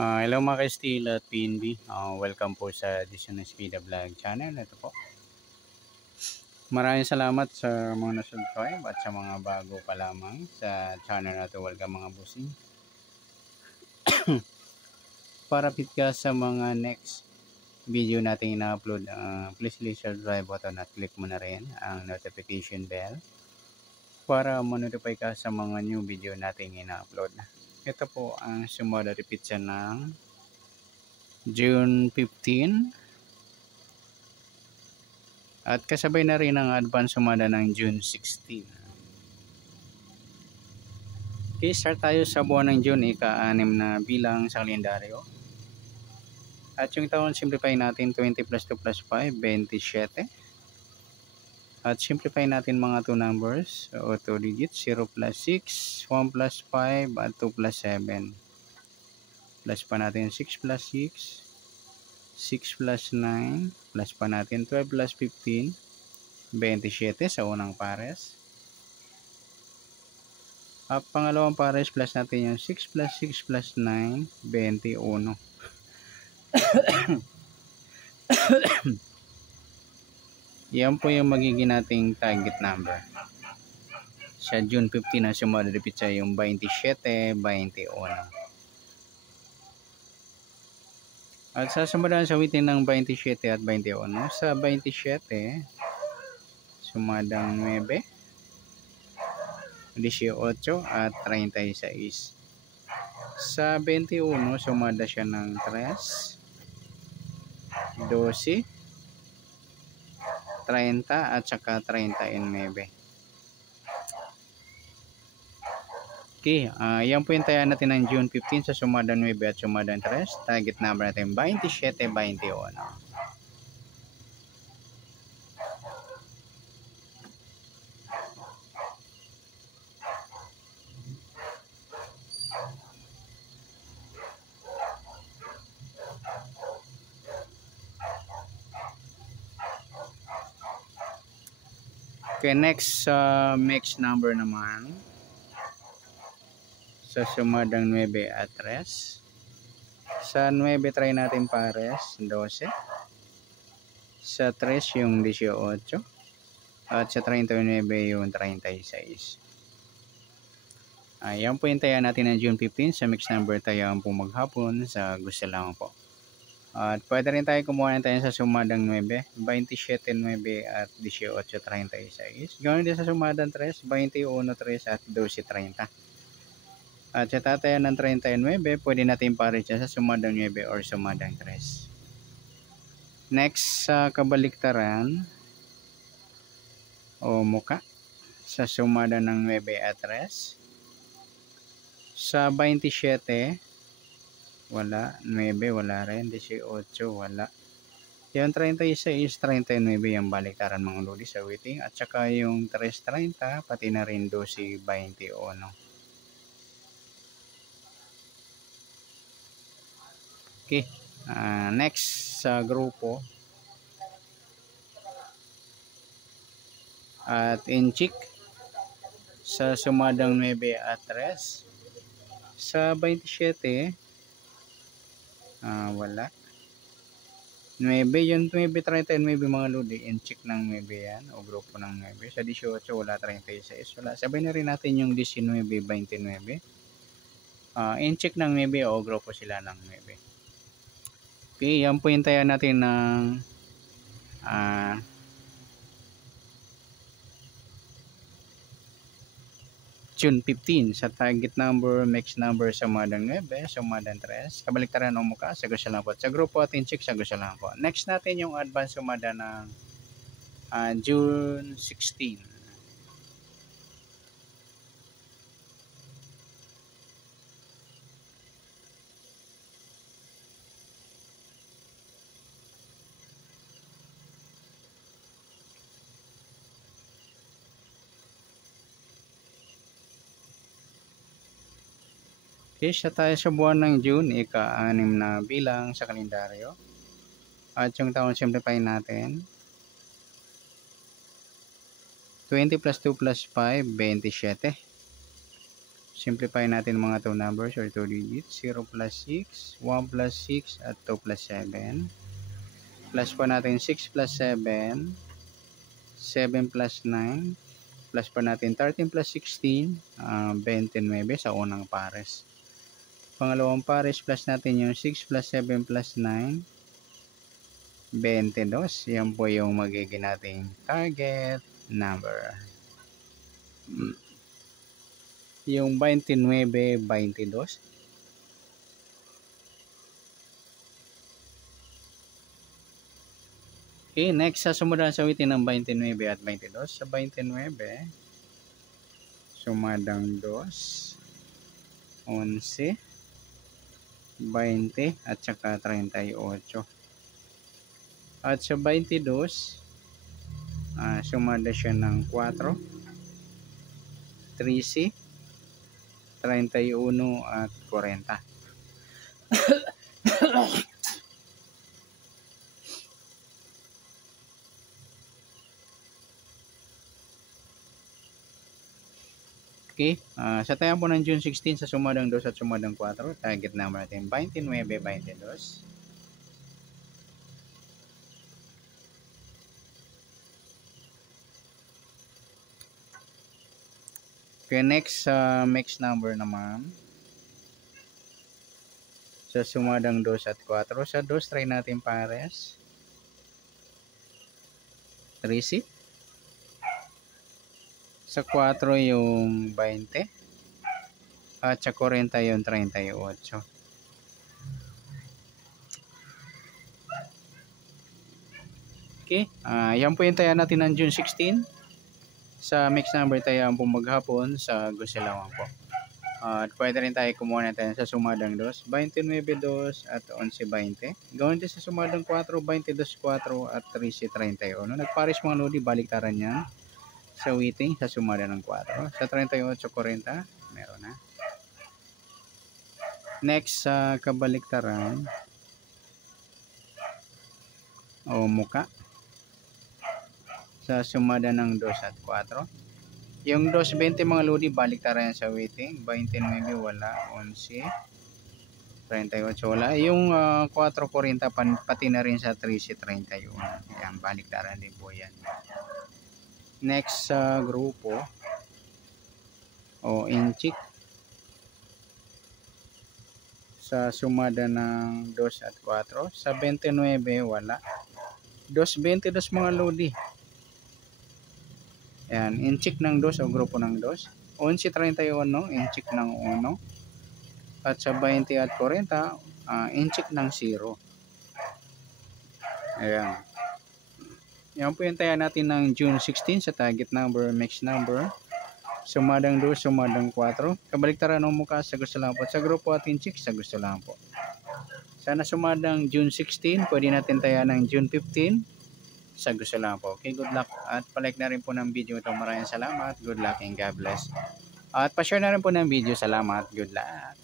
Hello mga ka-Steel at PNB. Welcome po sa edition ng Speeda Vlog channel. Ito po. Maraming salamat sa mga na-subscribe at sa mga bago pa lamang sa channel na ito. Welcome mga bossing. Para fit ka sa mga next video natin ina-upload, please click subscribe button at click mo na rin ang notification bell para ma-notify ka sa mga new video natin ina-upload. Ito po ang sumada repeat siya ng June 15 at kasabay na rin ang advance sumada ng June 16. Okay, start tayo sa buwan ng June, ika-6 na bilang sa kalendaryo. At yung taon, simplify natin 20 plus 2 plus 5, 27. At simplify natin mga 2 numbers o 2 digits, 0 plus 6, 1 plus 5, at 2 plus 7. Plus pa natin 6 plus 6, 6 plus 9, plus pa natin 12 plus 15, 27 sa unang pares. At pangalawang pares, plus natin yung 6 plus 6 plus 9, 21. Yan po yung magiging nating target number. Sa June 15 na sumarepeat siya yung 27, 21. At sa sumadan sa witin ng 27 at 21, sa 27, sumadang 9, 18 at 36. Sa 21, sumada siya ng 3, 12, 30 at saka 39. Okay, yan po yung taya natin ng June 15 sa sumada 9 at sumada 3. Target number natin 27, 21. Okay, next mix number naman. Sa sumadang 9 at 3. Sa 9 try natin pares 12. Sa 3 yung 18. At sa 39 yung 36. Ayan po yung taya natin ng June 15. Sa mix number tayo ang po maghapon sa gusto lang po. At pwede rin tayo kumuha ng tayo sa sumadang 9, 27, 9 at 18, 36. Gawin din sa sumadang 3, 21, 3 at 12, 30. At sa tatayan ng 39, pwede natin pares siya sa sumadang 9 or sumadang 3. Next, sa kabaliktaran o muka, sa sumada ng 9 at 3. Sa 27, wala. 9, wala rin. 18, wala. Yung 36, 39 yung baliktaran mga lodi sa waiting. At saka yung 3.30, pati na rin 12, 21. Okay, next sa grupo at inchik sa sumadang 9 at 3. Sa 27, wala. 9, yung 9.30 mga lodi, inchik ng 9 yan o grupo ng 9. Sa 18, wala. 36, wala. Sabay na rin natin yung 19, 29. Inchik ng 9 o grupo sila ng 9. Okay, yan po yung taya natin ng June 15 sa target number, mix number sa madang 9, sa madang 3. Kabaliktaran o muka, sa gusto lang po. Sa grupo at inchik, sa gusto lang po. Next natin yung advance sumada ng June 16. Okay, siya tayo sa buwan ng June, ika-6 na bilang sa kalendaryo. At yung taon simplify natin. 20 plus 2 plus 5, 27. Simplify natin mga 2 numbers or 2 digits. 0 plus 6, 1 plus 6, at 2 plus 7. Plus pa natin 6 plus 7, 7 plus 9. Plus pa natin 13 plus 16, 29 sa unang pares. Pangalawang pares, plus natin yung 6 plus 7 plus 9, 22. Yan po yung magiging nating target number. Yung 29, 22. Okay, next sa sumunod sa sawitin ng 29 at 22. Sa 29, sumadang 2, 11, 20 at saka 38. At sa 22, sumada siya ng 4, 13, 31 at 40. Okay, sa tayan po ng June 16 sa sumadang 2 at sumadang 4, target number natin 29, 22. Okay, next mix number naman. Sa sumadang 2 at 4, sa 2 try natin pares. 13. Sa 4 yung 20. At sa 40 yung 38. Okay, yan po yung taya natin ng June 16. Sa mix number tayo po maghapon sa Gusilawan po. At pwede rin tayo kumuha natin sa sumadang 2, 29, 2 at 11, 20. Gawin din sa sumadang 4, 22, 4 at 13, 31. Nagpares mga lodi, baliktaran yan. Sa waiting, sa sumada ng 4. Sa 38, 40, meron na. Next, sa kabaliktaran, o muka. Sa sumada ng 2 at 4. Yung 2.20 mga lodi, baliktaran sa waiting. 29 wala, 11, 38 wala. Yung 4.40 pati na rin sa 13, 31. Ayan, baliktaran din po yan. Next sa grupo o inchik. Sa sumada ng 2 at 4. Sa 29 wala. 2.22 mga lodi. Ayan, inchik ng 2 o grupo ng 2. 11.31, inchik ng 1. At sa 20 at 40, inchik ng 0. Ayan. Yan po yung taya natin ng June 16 sa target number, mix number. Sumadang 2, sumadang 4. Kabaliktaran ng mukha, sa gusto lang po. Sa grupo at inchik, sa gusto lang po. Sana sumadang June 16, pwede natin taya ng June 15. Sa gusto lang po. Okay, good luck. At palike na rin po ng video ito. Maraming salamat. Good luck and God bless. At pa-share na rin po ng video. Salamat. Good luck.